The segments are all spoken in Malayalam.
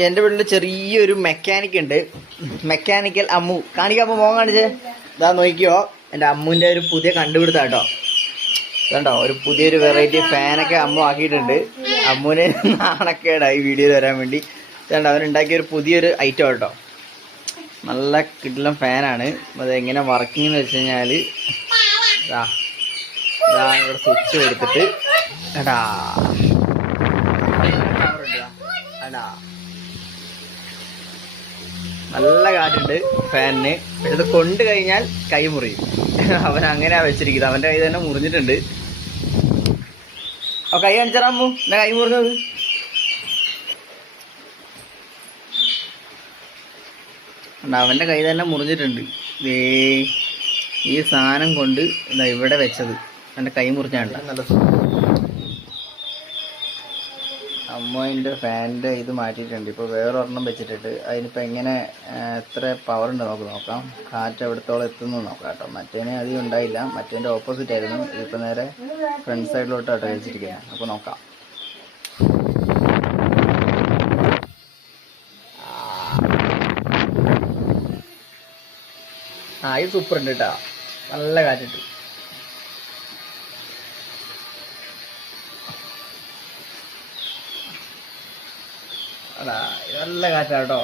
എൻ്റെ വീട്ടിൽ ചെറിയൊരു മെക്കാനിക് ഉണ്ട്. മെക്കാനിക്കൽ അമ്മു. കാണിക്കാൻ മോൻ കാണിച്ചേ. ഇതാ നോക്കിയോ, എൻ്റെ അമ്മുവിൻ്റെ ഒരു പുതിയ കണ്ടുപിടുത്തം കേട്ടോ. കണ്ടോ, ഒരു പുതിയൊരു വെറൈറ്റി ഫാനൊക്കെ അമ്മു ആക്കിയിട്ടുണ്ട്. അമ്മുവിന് നാണക്കേടായി വീഡിയോയിൽ വരാൻ വേണ്ടി. കണ്ടോ, അവനുണ്ടാക്കിയ ഒരു പുതിയൊരു ഐറ്റം കേട്ടോ. നല്ല കിടിലൻ ഫാനാണ്. അത് എങ്ങനെ വർക്കിംഗ് എന്ന് വെച്ച് കഴിഞ്ഞാൽ ഇതാ ഇവിടെ സ്വിച്ച് കൊടുത്തിട്ട് എടാ എടാ നല്ല കാറ്റുണ്ട് ഫാനിന്. പക്ഷെ ഇത് കൊണ്ട് കഴിഞ്ഞാൽ കൈ മുറിയും. അവൻ അങ്ങനെയാ വെച്ചിരിക്കുന്നത്. അവൻ്റെ കൈ തന്നെ മുറിഞ്ഞിട്ടുണ്ട്. ആ കൈ കാണിച്ചാറാമോ എന്നാ കൈ മുറിഞ്ഞത്. അവൻ്റെ കൈ തന്നെ മുറിഞ്ഞിട്ടുണ്ട്. ഈ സാധനം കൊണ്ട് എന്താ ഇവിടെ വെച്ചത് എൻ്റെ കൈ മുറിഞ്ഞാണ്ട. നല്ല അമ്മേൻ്റെ ഫാനിൻ്റെ ഇത് മാറ്റിയിട്ടുണ്ട്. ഇപ്പോൾ വേറൊരെണ്ണം വെച്ചിട്ടുണ്ട്. അതിനിപ്പോൾ എങ്ങനെ എത്ര പവർ ഉണ്ട് നമുക്ക് നോക്കാം. കാറ്റ് എവിടത്തോളം എത്തുന്നു നോക്കാം കേട്ടോ. മറ്റേനെ അധികം ഉണ്ടായില്ല. മറ്റേൻ്റെ ഓപ്പോസിറ്റ് ആയിരുന്നു. ഇതിപ്പോൾ നേരെ ഫ്രണ്ട് സൈഡിലോട്ടാട്ടോ വെച്ചിരിക്കുന്നത്. അപ്പോൾ നോക്കാം. ഇത് സൂപ്പർ ഉണ്ട് കേട്ടോ. നല്ല കാറ്റിട്ട്. അടാ നല്ല കാറ്റാട്ടോ.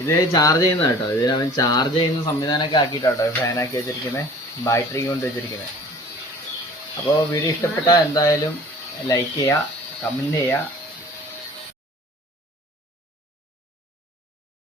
ഇത് ചാർജ് ചെയ്യുന്ന കേട്ടോ. ഇതിൽ അവൻ ചാർജ് ചെയ്യുന്ന സംവിധാനമൊക്കെ ആക്കിയിട്ടോ ഫാനാക്കി വെച്ചിരിക്കുന്നത്. ബാറ്ററി കൊണ്ട് വെച്ചിരിക്കുന്നത്. അപ്പോൾ വീഡിയോ ഇഷ്ടപ്പെട്ടാൽ എന്തായാലും ലൈക്ക് ചെയ്യുക, കമൻറ്റ് ചെയ്യുക.